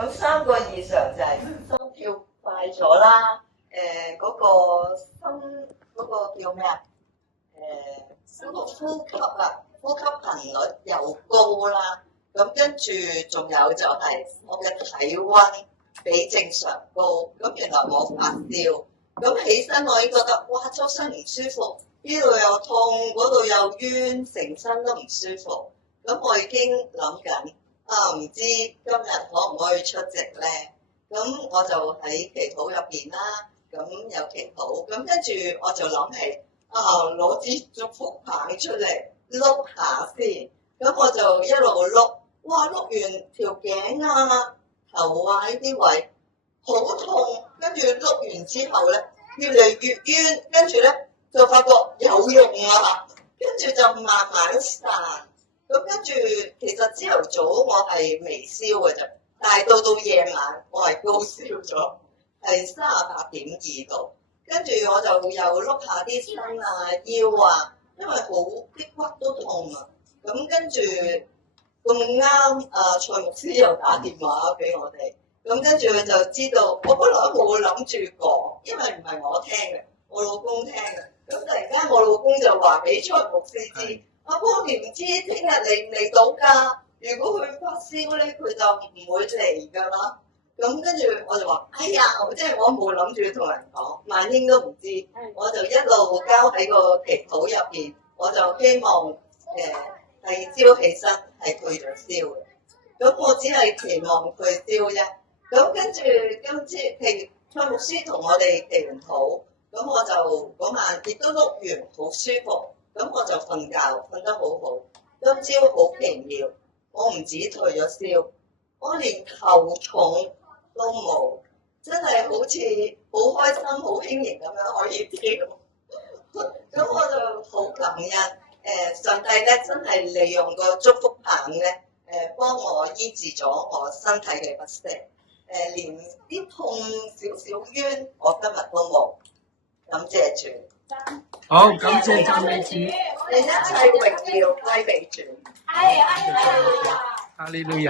咁3個異常就係心跳快咗啦，嗰個叫咩啊？呼吸啊，呼吸頻率又高啦。咁跟住仲有就係我嘅體溫比正常高。咁原來我發燒，咁起身我已經覺得哇，周身唔舒服，呢度又痛，嗰度又冤，成身都唔舒服。咁我已經諗緊唔知今日可唔可以出席咧？咁我就喺祈禱入邊啦，咁有祈禱，咁跟住我就諗起攞支祝福棒出嚟碌下先，咁我就一路碌，哇碌完條頸啊、頭啊呢啲位好痛，跟住碌完之後咧越嚟越冤，跟住咧就發覺有用啊，跟住就慢慢散。咁跟住，其實朝頭早我係微燒嘅啫，但係到夜晚我係高燒咗，係38.2度。跟住我就又碌下啲身啊、腰啊，因為啲骨都痛啊。咁跟住咁啱，蔡牧師又打電話俾我哋，咁跟住佢就知道，我本來都冇諗住講，因為唔係我聽嘅，我老公聽嘅。咁突然間我老公就話俾蔡牧師知。阿波唔知聽日嚟唔嚟到㗎？如果佢發燒咧，佢就唔會嚟㗎啦。咁跟住我就話：哎呀，即係我冇諗住同人講，萬英都唔知，我就一路交喺個祈禱入邊，我就希望第二朝起身係退咗燒嘅。咁我只係期望退燒啫。咁跟住今次蔡牧師同我哋祈完禱，咁我就嗰晚亦都碌完好舒服。咁我就瞓覺，瞓得好好。今朝好奇妙，我唔止退咗燒，我連頭重都冇，真係好似好開心、好輕盈咁樣可以跳。咁我就好感恩，上帝咧真係利用個祝福棒咧，幫我醫治咗我身體嘅不適，連啲痛少少冤我今日都冇，感謝主。好，感謝讚美主，你一切榮耀歸俾主。哈利路亞。